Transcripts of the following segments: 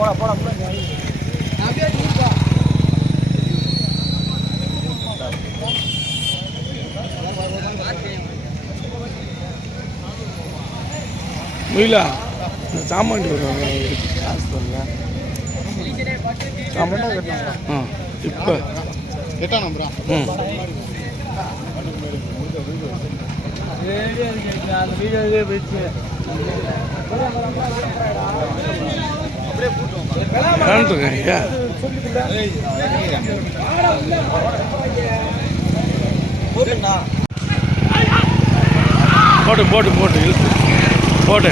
போடா போடா முயிலா இந்த சாமான் காசு வரல சாமான் கட்டணும் ஆ இப்போ. எட்டாம் நம்பரா? ம். அந்த வீடியோ வச்சு வேணுங்க போட்டு போட்டு போட்டு போட்டு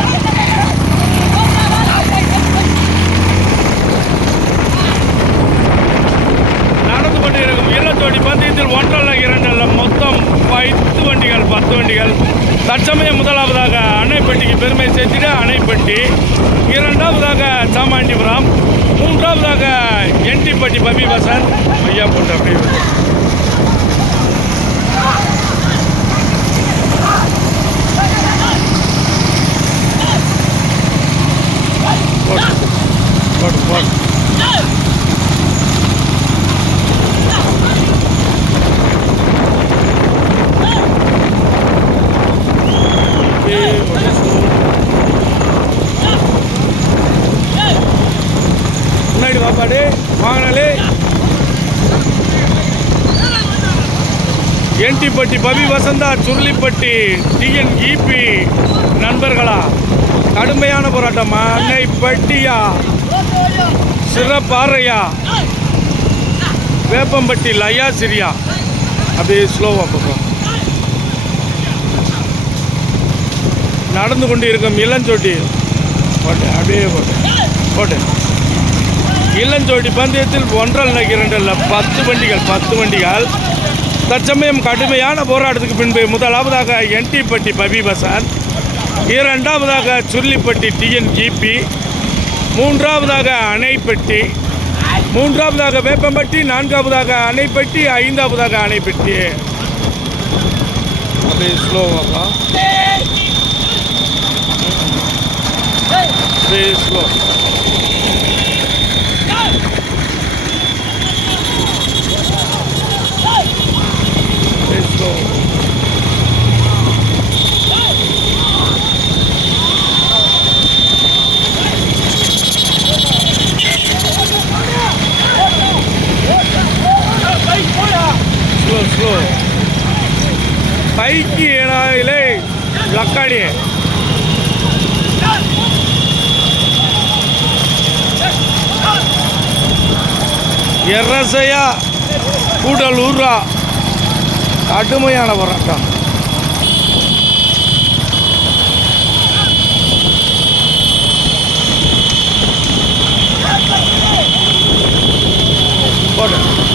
நடந்து கொண்டிருக்கும் இல்லத்தோடி பந்தயத்தில் ஒன்றல்ல இரண்டல்ல மொத்தம் பத்து வண்டிகள் வண்டிகள் தற்சமயம் முதலாவதாக அணைப்பட்டிக்கு பெருமை சேர்த்துட்டு அணைப்பட்டி. இரண்டாவதாக சாமாண்டிபுரம் மூன்றாவதாக என்டிப்பட்டி பபி பசன் ஐயா போட்டு அப்படியே போட்டு போட்டு அப்படியே அப்படியே முன்னாடி வாப்பாடு என்டிப்பட்டி பவி வசந்தா சுருளிப்பட்டி டிஎன் இபி நண்பர்களா கடுமையான போராட்டம். அன்னை பட்டியா சிறப்பாறையா வேப்பம்பட்டி லயா சிரியா அப்படியே ஸ்லோவாக பக்கம் நடந்து கொண்டு இருக்கும் இளஞ்சொட்டி. போட்டு அப்படியே ஓட்டே போட்டு இல்லஞ்சோடி பந்தயத்தில் ஒன்றல் இரண்டல்ல பத்து வண்டிகள் பத்து வண்டிகள். தற்சமயம் கடுமையான போராட்டத்துக்கு பின்பு முதலாவதாக என்டிப்பட்டி பபி பசான் இரண்டாவதாக சுருளிப்பட்டி டிஎன்ஜிபி மூன்றாவதாக அணைப்பட்டி மூன்றாவதாக வேப்பம்பட்டி நான்காவதாக அணைப்பட்டி ஐந்தாவதாக அணைப்பட்டி. அப்படியே ஸ்லோவாப்பா அப்படியே ஸ்லோ அப்படியே ஸ்லோ ஸ்லோ ஸ்லோ பைக்கு ஏனாயிலே லக்காடி எர்ரசையா கூடலூரா கடுமையான போராட்டம். போட்டு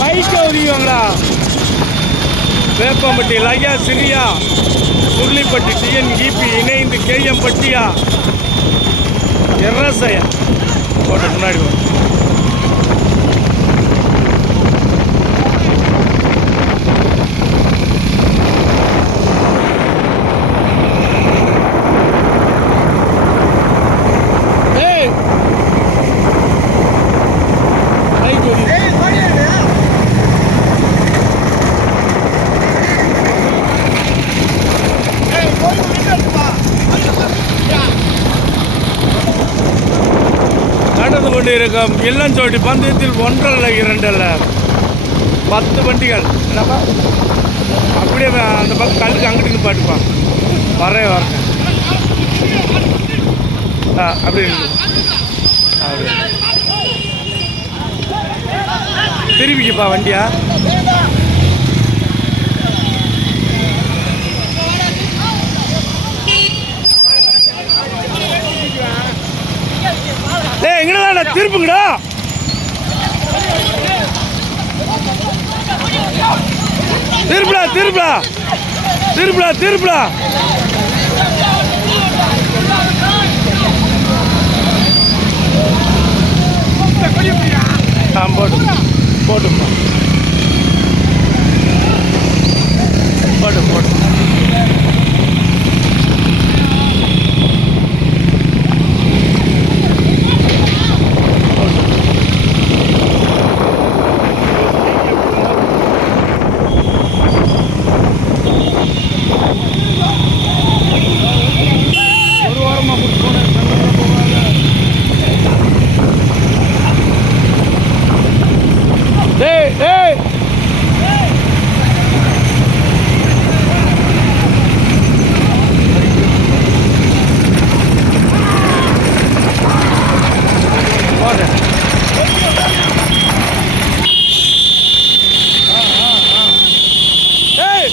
பைக்கை உரியவங்களா வேப்பம்பட்டி லயா சிரியா சுருளிப்பட்டி டிஎன் கிபி இணைந்து கேஎம் பட்டியா எர்ரசையா. போட்டு முன்னாடி கொண்டிருக்கும் இல்லஞ்சோடி பந்தயத்தில் ஒன்றல்ல இரண்டல்ல. பத்து வண்டிகள். என்னப்பா? அப்படியே அந்த பக்கம் கல்லுக்கு அங்கிட்டு நிப்பாட்டுப்பா வரே வர ஆ அப்படியே வண்டியா டேய் எங்கடா திருப்புங்கடா. திருப்புடா திருப்பலா திருப்பலா திருப்பலா ஆ போட்டு போட்டுமா போட்டு போட்டு ஒரு வாரமாக கூட்டு போனேன் சங்கத்தில் போவாங்க டேய் டேய் போங்க. ஆ, ஆ, ஆ. டேய்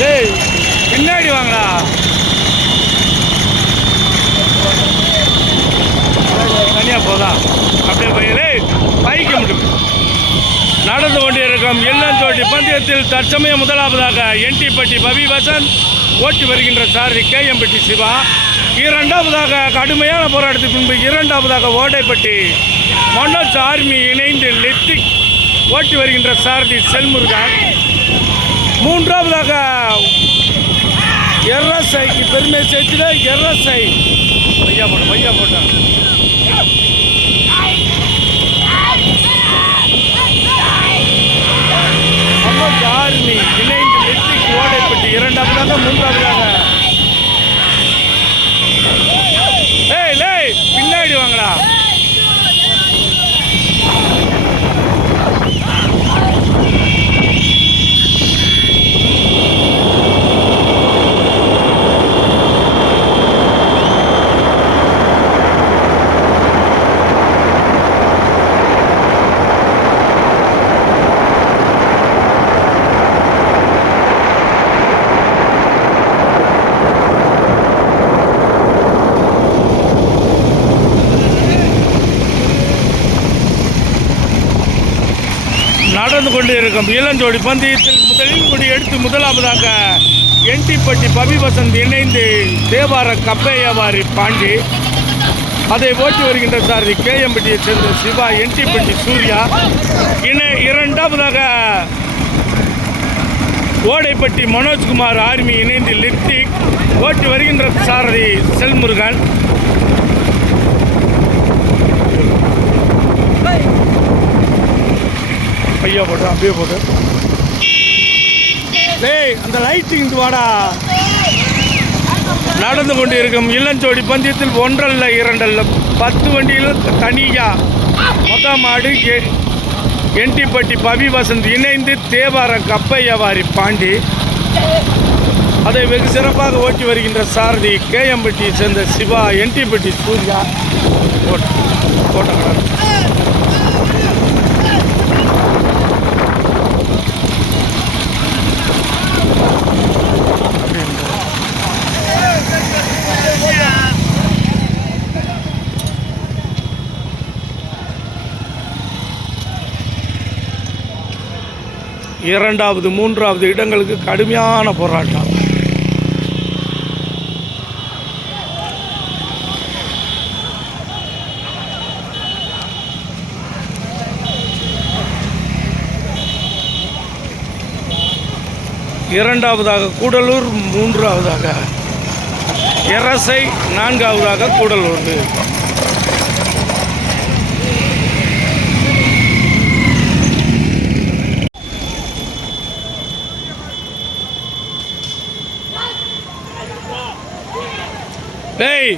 டேய் பின்னாடி வாங்கடா தனியா போதா அப்படியே பையலே பைக்க முடியும் நடந்து கொண்டிருக்கும் எல்லந்தோட்டி பந்தயத்தில் தற்சமயம் முதலாவதாக என்டிப்பட்டி பவி வசந்த் ஓட்டி வருகின்ற சாரதி கேஎம்பட்டி சிவா. இரண்டாவதாக கடுமையான போராட்டத்துக்கு பின்பு இரண்டாவதாக ஓடைப்பட்டி மனோஜ் ஆர்மி இணைந்து லித்திக் ஓட்டி வருகின்ற சாரதி செல்முருகன். மூன்றாவதாக எர்ரசைக்கு பெருமை சேர்த்துல எர்ரசை. மையா போட்டோம் ஐயா போட்டோம் மனோஜ் ஆர்மி இணைந்து லித்திக் ஓடைப்பட்டி இரண்டாவதாக மூன்றாவதாக ஏய் லேய் பின்னாடி வாங்கடா கொண்டிருக்கும். இருக்கும் இளஞ்சோடி பந்தயத்தில் முதலில் கொடி எடுத்து முதலாவதாக என்டிப்பட்டி பவி வசந்த் இணைந்து தேவார கப்பையவாரி பாண்டி. அதை ஓட்டி வருகின்ற சாரதி கேஎம்பட்டியை சேர்ந்த சிவா என்டிப்பட்டி சூர்யா. இணை இரண்டாவதாக ஓடைப்பட்டி மனோஜ்குமார் ஆர்மி இணைந்து லித்திக். ஓட்டி வருகின்ற சாரதி செல்முருகன். ஐயா போட்டு அப்படியே போட்டு. டேய் அந்த லைட்டிங் இங்க வாடா. நடந்து கொண்டு இருக்கும் இளஞ்சோடி பந்தயத்தில் ஒன்றல்ல இரண்டல்ல பத்து வண்டியில் தனியா. மொத்த மாடு என்டிப்பட்டி பவி வசந்த் இணைந்து தேவார கப்பையவாரி பாண்டி. அதை வெகு சிறப்பாக ஓட்டி வருகின்ற சாரதி கேஎம்பட்டியை சேர்ந்த சிவா என்டிப்பட்டி சூர்யா. போட்ட போட்டோ இரண்டாவது மூன்றாவது இடங்களுக்கு கடுமையான போராட்டம். இரண்டாவதாக கூடலூர் மூன்றாவதாக எரசை நான்காவதாக கூடலூர். டேய்